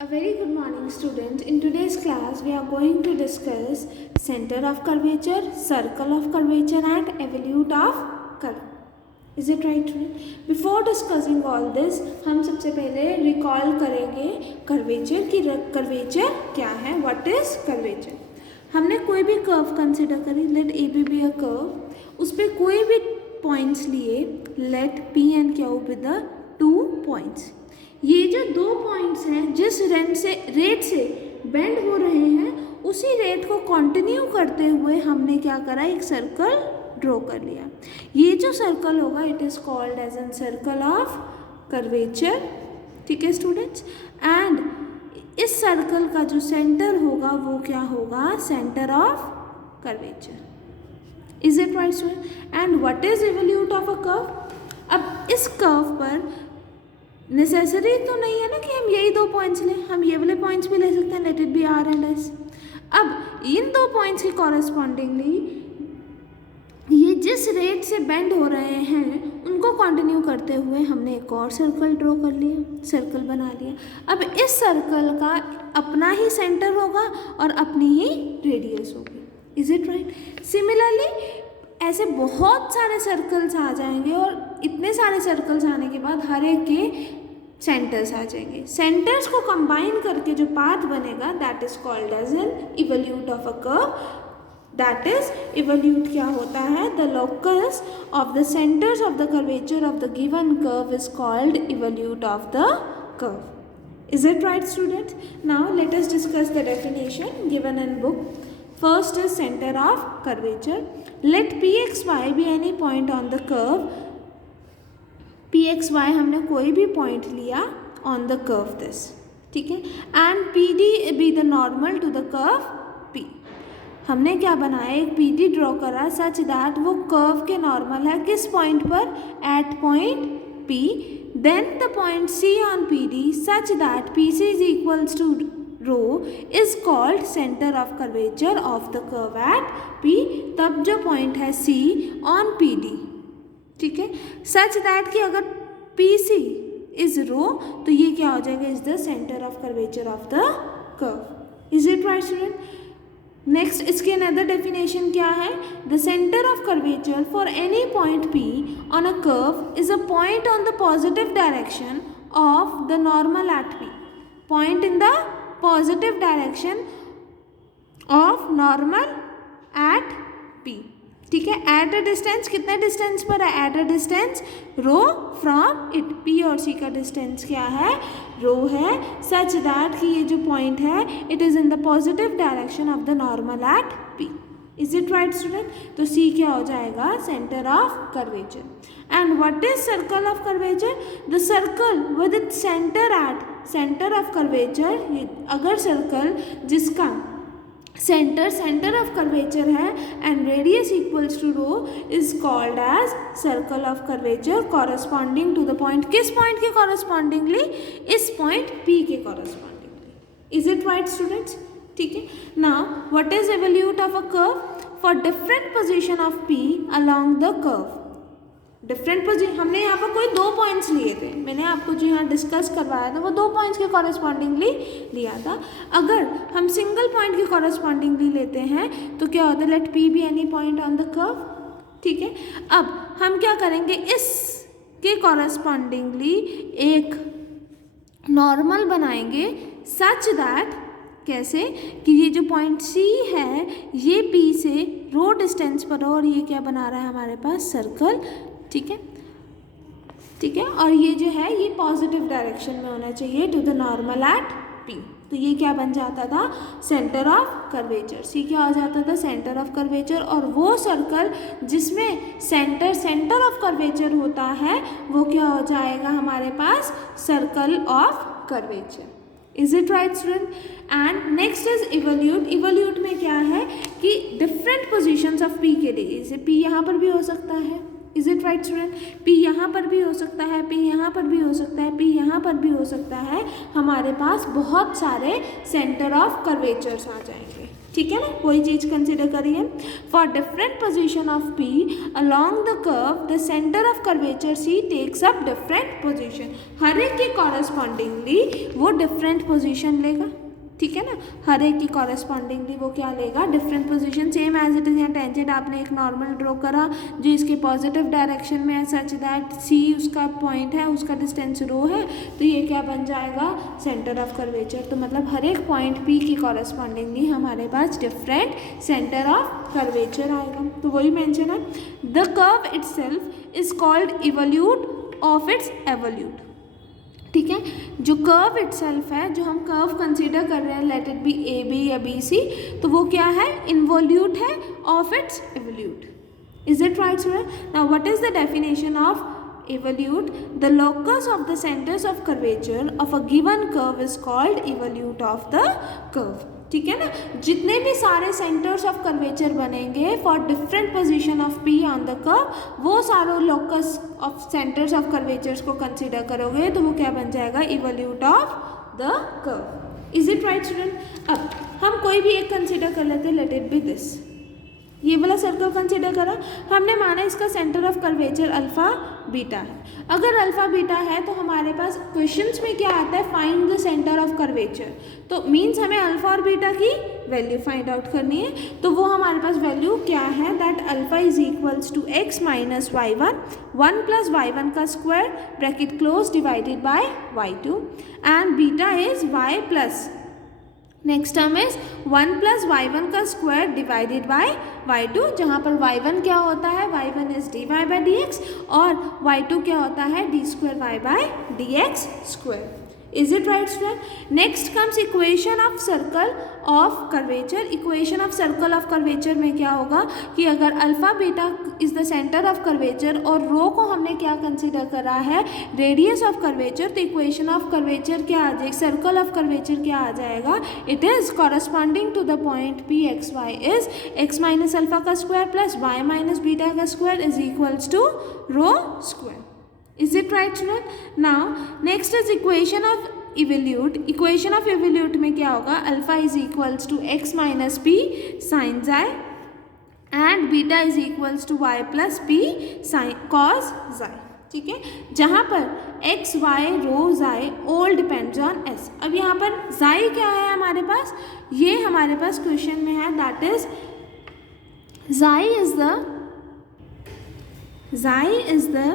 A very good morning, students. In today's class, we are going to discuss center of curvature, circle of curvature, and evolute of curve. Is it right, student? Before discussing all this, हम सबसे पहले recall करेंगे curvature की curvature क्या है? What is curvature? हमने कोई भी curve consider करी, let AB be a curve. उस पर कोई भी points लिए, let P and Q be the 2 points. ये जो 2 पॉइंट्स हैं जिस रेट से बेंड हो रहे हैं उसी रेट को कंटिन्यू करते हुए हमने क्या करा, एक सर्कल ड्रॉ कर लिया. ये जो सर्कल होगा it is called as an circle of curvature. ठीक है स्टूडेंट्स. एंड इस सर्कल का जो सेंटर होगा वो क्या होगा, centre of curvature. Is it right student? And what is evolute of a curve? अब इस कर्व पर नेसेसरी तो नहीं है ना कि हम यही 2 पॉइंट्स लें, हम ये वाले पॉइंट्स भी ले सकते हैं, let it be R and S. अब इन 2 पॉइंट्स के कॉरेस्पॉन्डिंगली ये जिस रेट से बेंड हो रहे हैं उनको कंटिन्यू करते हुए हमने एक और सर्कल ड्रॉ कर लिया, सर्कल बना लिया. अब इस सर्कल का अपना ही सेंटर होगा और अपनी ही रेडियस होगी. Is it right? सिमिलरली ऐसे बहुत सारे सर्कल्स आ जाएंगे और इतने सारे सर्कल्स आने के बाद हर एक के सेंटर्स आ जाएंगे. सेंटर्स को कंबाइन करके जो पाथ बनेगा that is called as an evolute of a curve. That is evolute क्या होता है, the locus of the centers of the curvature of the given curve is called evolute of the curve. Is it right, students? Now let us discuss the definition given in book. First is center of curvature. Let pxy be any point on the curve. pxy हमने कोई भी point लिया on the curve this. ठीक है. And pd be the normal to the curve p. हमने क्या बनाया, एक pd ड्रॉ करा सच दैट वो कर्व के नॉर्मल है किस पॉइंट पर, at point p. Then the point c on pd such that pc is equals to rho is called center of curvature of the curve at p. तब जो point है c on pd, ठीक है, such that कि अगर pc is रो तो ये क्या हो जाएगा, is the centre of curvature of the curve. Is it right student? Next इसके अनदर डेफिनेशन क्या है, the centre of curvature for any point p on a curve is a point on the positive direction of the normal at p. Point in the positive direction of normal at p. ठीक है. At a distance, कितने distance पर है, at a distance rho from it. p और c का distance क्या है, रो है, सच दैट कि ये जो पॉइंट है it is in the positive direction of the normal at p. Is it right student? तो c क्या हो जाएगा, center of curvature. And what is circle of curvature, the circle with its center of curvature. अगर circle जिसका center of curvature है and radius equals to rho is called as circle of curvature corresponding to the point. किस point के correspondingly, इस point p के correspondingly. Is it right students? ठीक है. Now what is evolute of a curve, for different position of p along the curve. Different position, हमने यहाँ पर कोई 2 पॉइंट्स लिए थे, मैंने आपको जो यहाँ डिस्कस करवाया था वो 2 पॉइंट्स के कॉरेस्पॉन्डिंगली लिया था. अगर हम सिंगल पॉइंट के कॉरेस्पॉन्डिंगली लेते हैं तो क्या होता है, let p be any point on the curve. ठीक है. अब हम क्या करेंगे, इसके कॉरेस्पॉन्डिंगली एक नॉर्मल बनाएंगे सच दैट, कैसे कि ये जो पॉइंट c है ये p से रो डिस्टेंस पर हो और ये क्या बना रहा है हमारे पास, सर्कल. ठीक है. ठीक है. और ये जो है ये पॉजिटिव डायरेक्शन में होना चाहिए to the normal at p. तो ये क्या बन जाता था, सेंटर ऑफ कर्वेचर. c क्या हो जाता था, सेंटर ऑफ कर्वेचर. और वो सर्कल जिसमें सेंटर ऑफ कर्वेचर होता है वो क्या हो जाएगा हमारे पास, circle of curvature. Is it right student? And next is evolute. Evolute में क्या है कि डिफरेंट पोजीशंस ऑफ p के लिए, जैसे p यहाँ पर भी हो सकता है, is it right student? P यहाँ पर भी हो सकता है, P यहाँ पर भी हो सकता है, P यहाँ पर भी हो सकता है, हमारे पास बहुत सारे सेंटर ऑफ कर्वेचर्स आ जाएंगे, ठीक है ना, वही चीज़ कंसिडर करिए। For different position of P along the curve the center of curvature C takes up different position, हर एक के कॉरस्पॉन्डिंगली वो डिफरेंट पोजीशन लेगा, ठीक है ना, हर एक की कॉरस्पॉन्डिंगली वो क्या लेगा, different position. Same as it is यहाँ टेंजेंट आपने एक नॉर्मल ड्रॉ करा जो इसके पॉजिटिव डायरेक्शन में है सच दैट सी उसका पॉइंट है, उसका डिस्टेंस रो है, तो ये क्या बन जाएगा, सेंटर ऑफ कर्वेचर। तो मतलब हर एक पॉइंट पी की कॉरस्पॉन्डिंगली हमारे पास डिफरेंट सेंटर ऑफ कर्वेचर आएगा। तो वही मेंशन है, the curve itself is called evolute of its evolute, ठीक है, जो कर्व इटसेल्फ है, जो हम कर्व कंसीडर कर रहे हैं, let it be A B या बी सी, तो वो क्या है, इन्वोल्यूट है of its evolute. Is it right student? Now what is the definition of evolute? The locus of the centers of curvature of a given curve is called evolute of the curve, ठीक है ना। जितने भी सारे centres of curvature बनेंगे for different position of P on the curve, वो सारे locus of centres of curvatures को कंसीडर करोगे तो वो क्या बन जाएगा, evolute of the curve. Is it right student? अब हम कोई भी एक कंसीडर कर लेते हैं, लेट इट बी दिस, ये वाला सर्कल कंसीडर करा, हमने माना इसका centre of curvature alpha beta है। अगर अल्फा बीटा है तो हमारे पास क्वेश्चंस में क्या आता है, find the centre of curvature, तो मीन्स हमें अल्फा और बीटा की वैल्यू फाइंड आउट करनी है। तो वो हमारे पास वैल्यू क्या है, that alpha is equals to x minus y one, one plus y one का square bracket close divided by y two, and beta is y plus, next term is 1 plus y one का square divided by y two, जहाँ पर Y one क्या होता है, Y one is D Y by D X, और Y two क्या होता है, D square Y by D X square. Is it right student? Next comes equation of circle of curvature. इक्वेशन ऑफ सर्कल ऑफ कर्वेचर में क्या होगा कि अगर alpha beta is the centre of curvature और रो को हमने क्या कंसीडर करा है, रेडियस ऑफ कर्वेचर, तो इक्वेशन ऑफ कर्वेचर क्या आ जाएगा, सर्कल ऑफ कर्वेचर क्या आ जाएगा, it is corresponding to the point P x y is x minus alpha का square plus y minus beta का square is equals to rho square. Is it right student? Now next is equation of evolute. Equation of evolute में क्या होगा, alpha is equals to x minus p sin xi and beta is equals to y plus p sin cos xi, ठीक है, जहाँ पर x y row xi all depends on s। अब यहाँ पर xi क्या है हमारे पास, ये हमारे पास क्वेश्चन में है, that is xi is the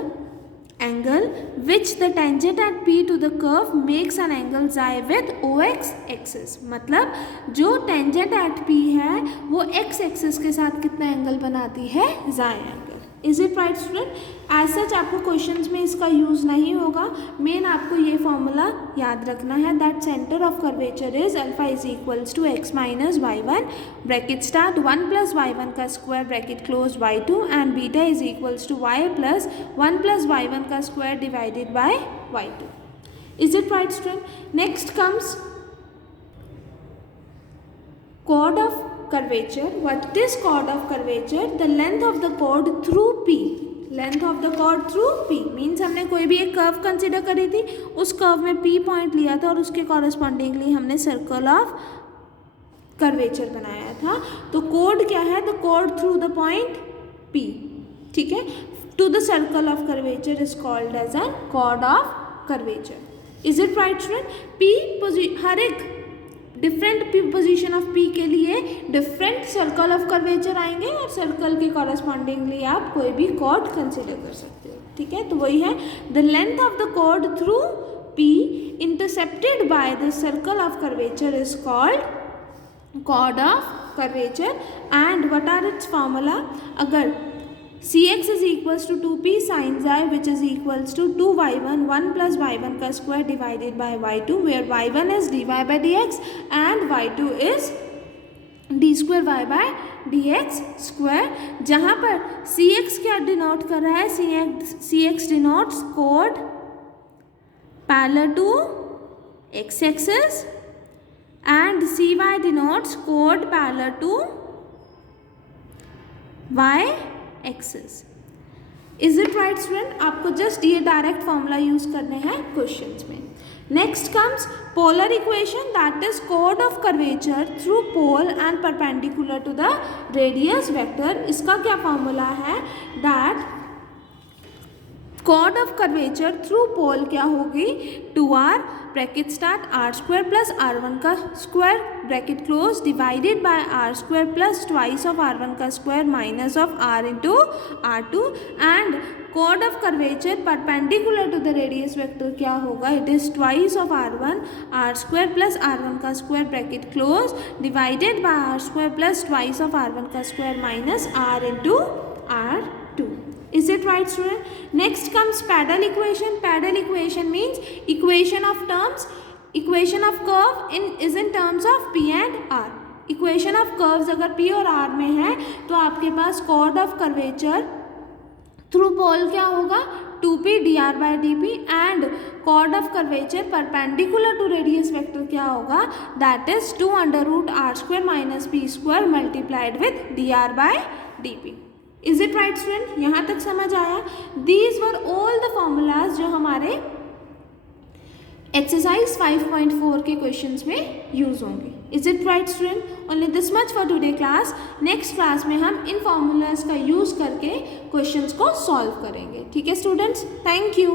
angle which the tangent at P to the curve makes an angle xi with OX axis। मतलब जो tangent at P है वो x axis के साथ कितना एंगल बनाती है, xi angle. Is it right student? As such आपको क्वेश्चंस में इसका यूज़ नहीं होगा, मेन आपको ये फॉर्मूला याद रखना है, that centre of curvature is alpha is equals to x minus y one bracket start 1 plus y one का square bracket close y two, and beta is equals to y plus 1 plus y one का square divided by y two. Is it right student? Next comes chord of curvature. What is chord of curvature? The length of the chord through P. Length of the chord through P means हमने कोई भी एक curve consider करी थी, उस curve में P point लिया था और उसके कॉरस्पॉन्डिंगली हमने सर्कल ऑफ कर्वेचर बनाया था। तो chord क्या है, the chord through the point P, ठीक है, to the circle of curvature is called as a chord of curvature. Is it right student? P हर एक डिफरेंट पोजीशन ऑफ P के लिए डिफरेंट सर्कल ऑफ कर्वेचर आएंगे और circle के correspondingly आप कोई भी कॉर्ड कंसिडर कर सकते हो, ठीक है। तो वही है, the length of the chord through P intercepted by the circle of curvature is called chord of curvature. And what are its formula, अगर Cx is equals to 2p sin xi which is equals to 2y1 1 plus y1 का square divided by y2 where y1 is dy by dx and y2 is d square y by dx square, जहाँ पर Cx क्या denote कर रहा है, Cx denotes कोड parallel to x axis and Cy denotes कोड parallel to y axis। Is it right student? आपको just ये डायरेक्ट फॉर्मूला यूज करने हैं क्वेश्चंस में. Next comes polar equation, that is कोड of curvature through pole and perpendicular to the radius vector. इसका क्या formula है? That chord of curvature through pole क्या होगी? 2r bracket start r square plus r1 का square bracket close divided by r square plus twice of r1 का square minus of r into r2 and chord of curvature perpendicular to the radius vector क्या होगा? It is twice of r1 r square plus r1 का square bracket close divided by r square plus twice of r1 का square minus r into r2. Is it right student? Next comes Padel equation. Padel equation means equation of terms, equation of curve is in terms of P and R. Equation of curves अगर P और R में है तो आपके पास chord of curvature through pole क्या होगा? 2p dr by dp and chord of curvature perpendicular to radius vector क्या होगा? That is 2 under root r square minus p square multiplied with dr by dp. Is it right student? यहाँ तक समझ आया? These were all the formulas जो हमारे exercise 5.4 के questions में यूज होंगे. Is it right student? Only this much for today class. Next class में हम इन फॉर्मूलाज का यूज करके क्वेश्चंस को सॉल्व करेंगे. ठीक है स्टूडेंट्स? Thank you.